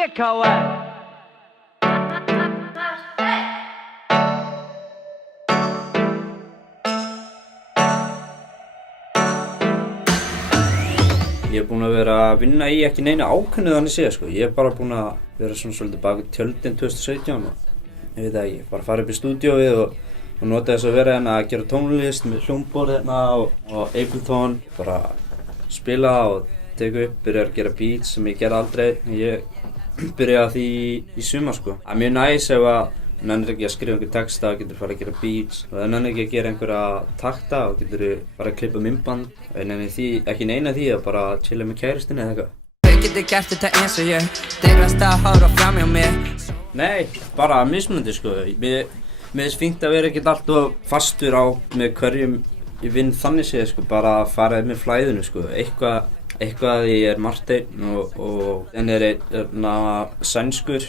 BKR. Ég búinn að vera að vinna í ekki neina ákveðnu þannig séð sko. Ég bara búinn að vera svona svolítið bak við tjöldin 2017 og ég veit ekki, bara fara upp í stúdíóið og nota þess að vera hérna að gera tónlist með hljómborð hérna og Ableton, bara spila og teka upp, byrja að gera beats sem ég gerði aldrei. Ég byrjaði að því í sumar sko. Það er mjög næs ef að nennir ekki að skrifa einhver texta, getur farið að gera beats og ef nennir ekki að gera einhverja takta og getur farið að klippa myndband og nennir því, ekki neina því að bara chilla með kærustinni eða eitthvað. Þau getur gert þetta eins og ég, deiglast að horfa fram hjá mér. Nei, bara mismunandi sko. Mér finnst fínt að vera ekkert alltof fastur á með hverjum ég vinn þannig séð sko, bara að fara með flæðinu sko. Eitthvað ég er Marteinn og henni er einn sænskur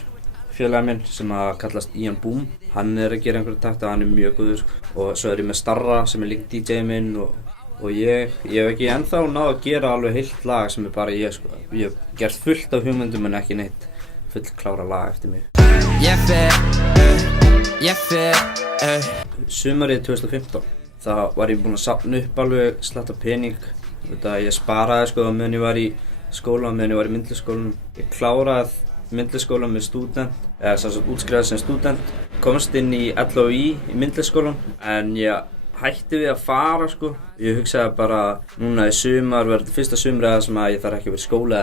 félaga minn sem að kallast Ian Boom. Hann er að gera einhverja takta, hann er mjög góður sko. Og svo er ég með Starra sem er líka DJ minn og ég hef ekki ennþá náð að gera alveg heilt lag sem er bara ég sko. Ég hef gert fullt af hugmyndum en ekki neitt fullklára lag eftir mig. Sumarið 2015, þá var ég búinn að safna upp alveg slatta pening. Ég sparaði sko meðan ég var í skóla, meðan ég var í myndlisskólanum. Ég kláraði myndlisskólan með stúdent, eða sem sagt útskrifaði sem stúdent. Komst inn í LHÍ í myndlisskólan en ég hætti við að fara sko. Ég hugsaði bara núna í sumar verður þetta fyrsta sumrið sem að ég þarf ekki að vera í skóla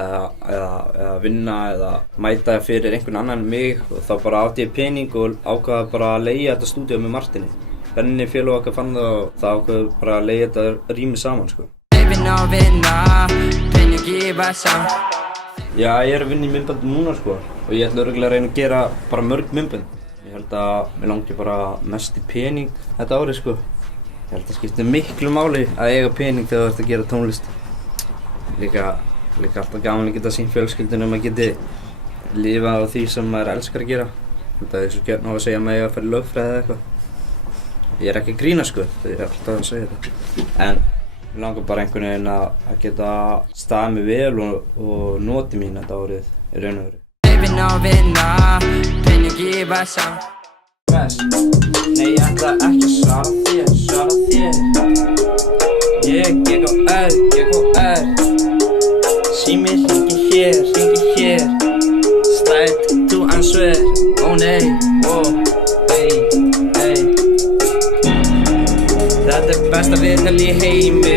eða vinna eða mæta fyrir einhvern annan en mig og þá bara átti ég pening og ákvaði bara að leigja þetta stúdíó með Martini. Benni félag okkar fann það og það ákvaði bara að leigja þetta rými saman sko. Já, ég er að vinna í myndbandi núna sko og ég ætla örugglega að reyna að gera bara mörg myndbönd. Ég held að mér langi bara mest í pening þetta árið sko. Ég held að skipti miklu máli að eiga pening þegar þú ert að gera tónlist. Líka alltaf gaman að geta sín fjölskyldunum að geti lifað á því sem maður elskar að gera. Þetta er svo gjarn á að segja mig að fara í lögfræði eða eitthvað. Ég er ekki að grína sko, þegar ég er alltaf að segja þetta. En mér langar bara einhvern veginn að geta staðið mig vel og notið mín þetta árið í raun og veru. Nei, ég ætla ekki að svara þér. Ég á R. Síminn hringir hér. Slæt, þú ansver, ó nei, ó, ei. Þetta er besta viðtal í heimi.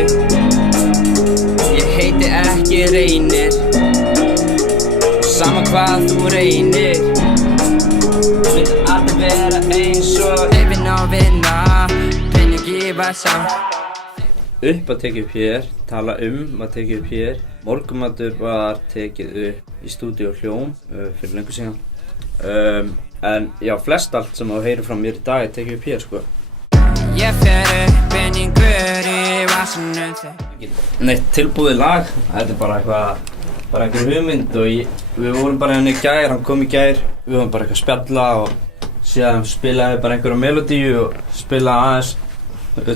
Ég heiti ekki Reynir. Sama hvað þú reynir. Myndi aldrei vera eins og vinna, peningi vasa. Upp að tekið upp hér, tala að tekið upp hér. Morgunmatur var tekið upp í stúdíó Hljóm fyrir löngu síðan. En já, flest allt sem þú heyrir frá mér í dag er tekið upp hér sko. Ég fer upp peningur í vasanum þegar. Neitt tilbúið lag, þetta er bara einhver hugmynd og við vorum bara hérna í gær, hann kom í gær. Við vorum bara eitthvað að spjalla og síðan spilaði bara einhverja melodíu og spilaði aðeins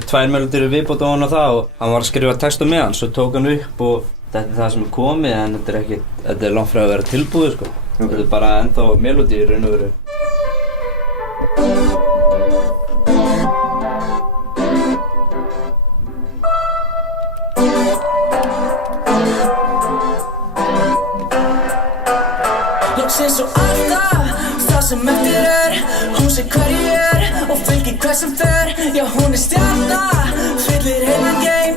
2 melodíur viðbót ofan á það og hann var að skrifa texta með hann, svo tók hann upp og þetta er það sem er komið en þetta er langt frá að vera tilbúið sko. Þetta er bara ennþá melodíur raun og veru. Loksins og alltaf, það sem eftir hún sé hver ég og fylgir hver sem fer. Já, hún stjarna, fyllir heilan geim.